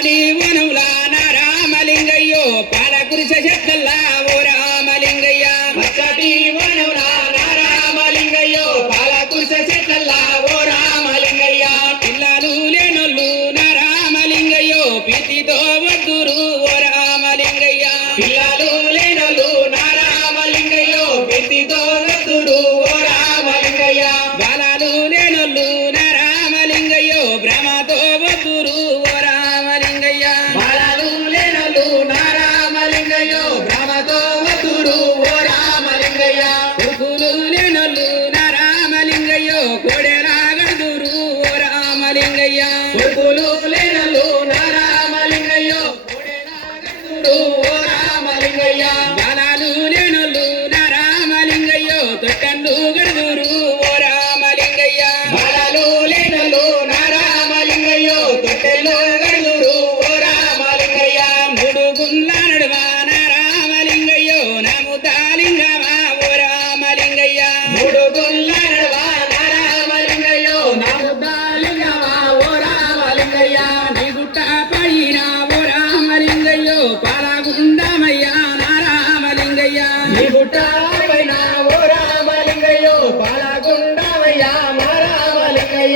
వాణి వనముల నారామలింగయ్యో పాలకురి చెల్లల్లా రాగయ్యా.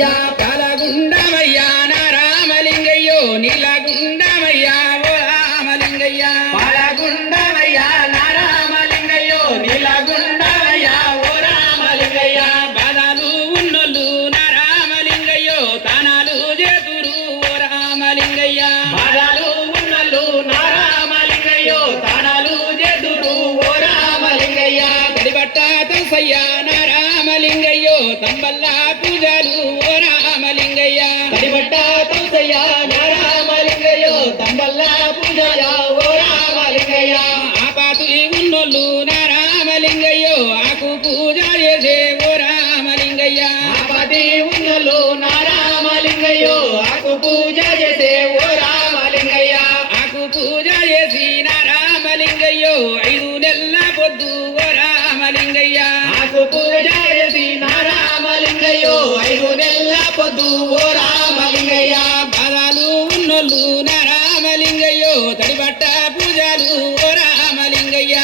నీలగుండమయ్యా పాలగుండమయ్యా నా రామలింగయ్యో నీలగుండమయ్యా ఓ రామలింగయ్యా. పాలగుండమయ్యా నా రామలింగయ్యో నీలగుండమయ్యా ఓ రామలింగయ్యా. బాధలు ఉన్నోళ్ళు నా రామలింగయ్యో తానాలు చేతురు ఓ రామలింగయ్యా. బాధలు ఉన్నోళ్ళు నా రామలింగయ్యో తానాలు చేతురు ఓ రామలింగయ్యా. కడిబట్ట తసయ్యా పూజ చేసేవు రామలింగయ్య. దేవుళ్ళలో నా రామలింగయ్యో ఆకు పూజ చేసేవు రామలింగయ్య. ఆకు పూజ చేసి నా రామలింగయ్యో ఐదు నెలల పొద్దు రామలింగయ్య. ఆకు పూజ చేసి నా రామలింగయ్యో ఐదు నెలల పొద్దు రామలింగయ్య. పదాలు ఉన్నోళ్ళు నా రామలింగయ్యో తడిబట్ట పూజలు రామలింగయ్య.